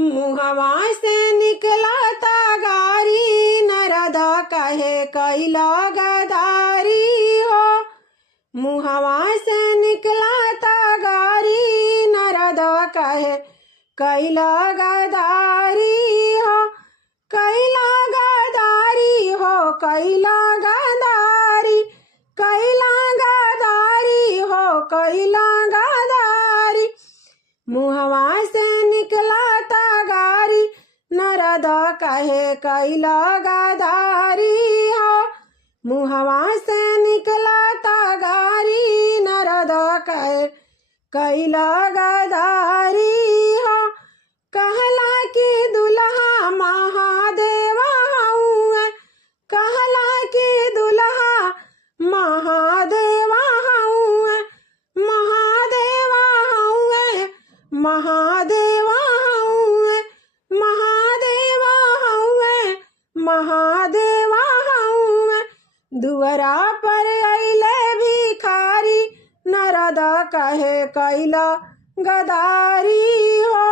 मुहवा से निकला ता गारी नरद कहे कैला गदारी हो। मुहवा से निकला ता गारी नरद कहे कैला गदारी हो। कैला गदारी हो कैला गदारी कैला गदारी हो कैला गदारी। मुहवा से निकला ता गारी नरद कहे कैला गदारी हो। मुहवा से निकला ता गारी नरद कहे कैला गदारी हो। कहला कि दुल्हा महादेवा हऊँ, कहला कि दुल्हा महादेवा हऊँ, महादेवा हऊँ, महादेवा हऊँ, महादेवा हऊँ, महादेवा हऊँ। दुअरा पर अइले भिखारी नरद कहे कैला गदारी हो।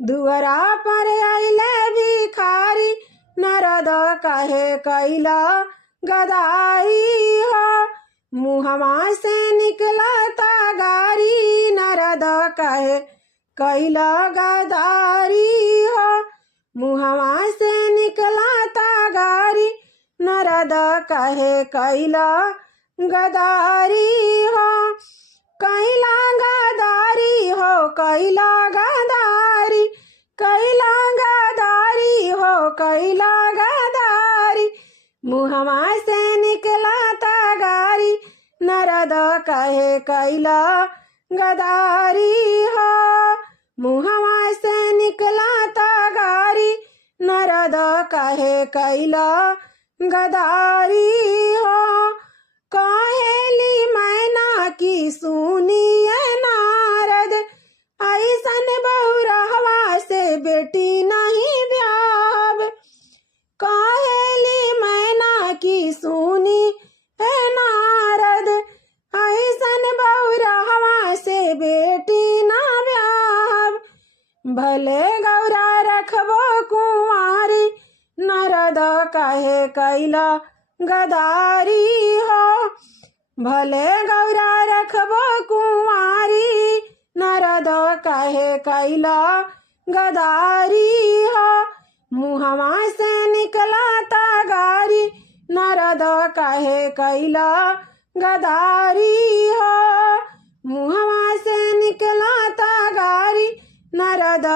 दुअरा पर अइले भिखारी नरद कहे कैला गदारी हो। मुहवा से निकला ता गारी नरद कहे कैला गदारी हो। मुहवा से निकला ता गारी नरद कहे कैला गदारी हो। कैला गदारी हो कैला गदारी कैला गदारी हो कैला गदारी। मुहवा से निकला ता गारी नरद कहे कैला गदारी हो। मुहवा से निकला ता गारी नरद कहे कैला गदारी हो। कहेली मैना की सुनिए नारद, ऐसन बहुरहवा से बेटी नहीं ब्याह। कहेली मैना की सुनी है नारद, ऐसन बहुरहवा से बेटी ना ब्याह। भले गौरा रखबो कुंवारी नरद कहे कैला गदारी हो। भले गौरा रखबो कुंवारी नरद कहे कैला गदारी हो। मुहवा से निकला ता गारी नरद कहे कैला गदारी हो। मुहवा से निकला ता गारी नरद